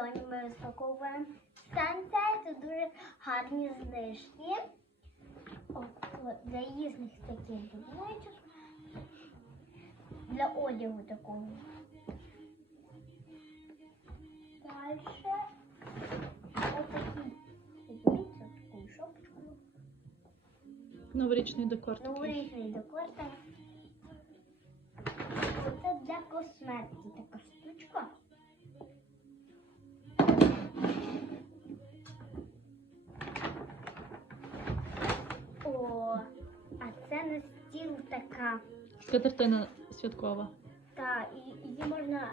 Сьогодні ми розпаковуємо станція. Це дуже гарні знижки. О, от, для різних таких дублочок. Для одягу такого. Дальше. Ось такі. Дивіться, таку шопочку. Новорічний декор такий. Новорічний декор. На стіл така. Скатертина святкова. Та, і її можна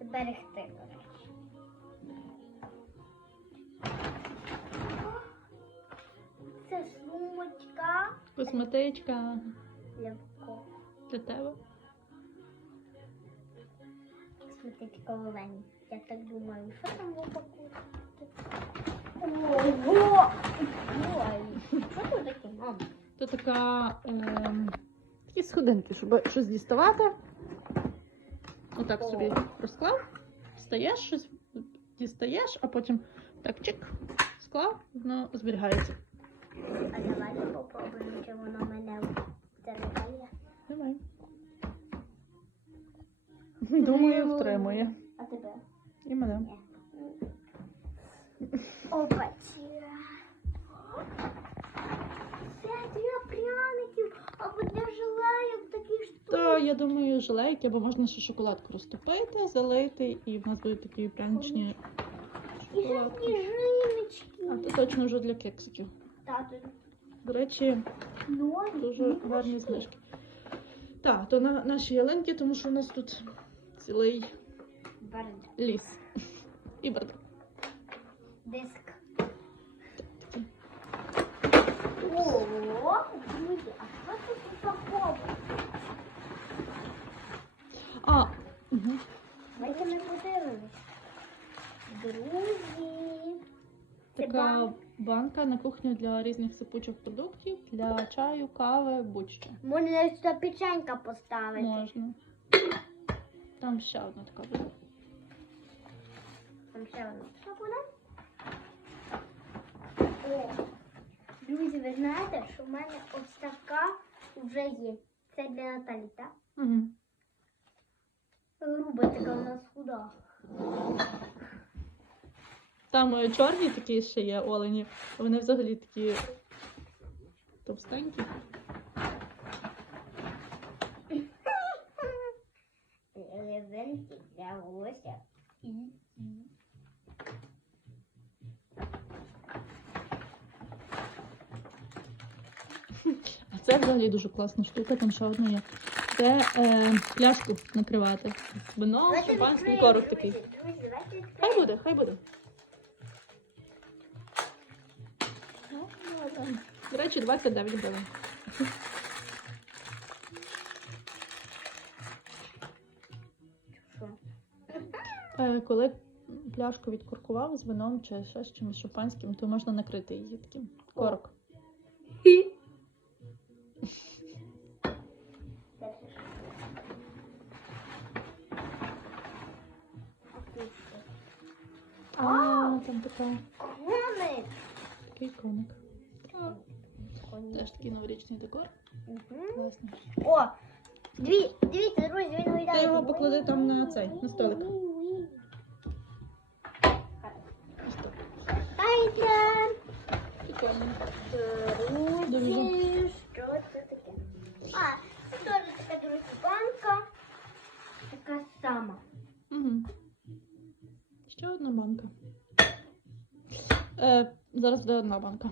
зберегти. Це сумочка Косметичка кого? для тебе. Косметичка Олені. Я так думаю, що там в упаковці? Ого! Ой, що тут таке, мам? Це така ем, такі сходинки, щоб щось діставати. Отак собі розклав, встаєш, щось дістаєш, а потім так чик, склав, воно зберігається. А давайте попробуємо, чи воно мене втримає. Давай. Думаю, втримує. А тебе? І мене. Ні. Опачі. Це для пряників або для желаїв такі Я думаю, желейки, або можна ще шоколадку розтопити, залити, і в нас будуть такі пряничні шоколадки. А то точно вже для кексиків. Тату, До речі, дуже гарні знижки. Так, то на наші ялинки, тому що у нас тут цілий ліс. І бардак. Диск. Такі. Ого, друзі, а що тут упаковано? А, угу. Давайте ми подивимось. Друзі. Це така банк. банка на кухню для різних сипучих продуктів, для чаю, кави, будь-що. Можна навіть сюди печенька поставити. Можна. Там ще одна така буде. Там ще одна що буде? О, друзі, ви знаєте, що в мене ось така вже є. Це для Наталі, так? Угу. Груба така у нас худа. Там е, чорні такі ще є олені. Вони взагалі такі товстенькі. Левенки для волосся. А це взагалі дуже класна штука, там ще одна є. Це е, пляшку накривати. Вино, шампанський корок такий. Хай буде, хай буде. До речі, 29 гривень. Коли пляшку відкоркував з вином чи ще з чимось шампанським, то можна накрити її таким корок. А, там така, Коник. такий коник. Теж такий новорічний декор. Мгм. Класний. О, дві, дивіться, друзі, він виглядає. Ти його поклади там на цей, на столик. Ось так. Дайте. Прикольно. Друзі, що це таке? А, це теж така, друзі, банка. Така сама. Угу. Ще одна банка. Е, зараз буде одна банка.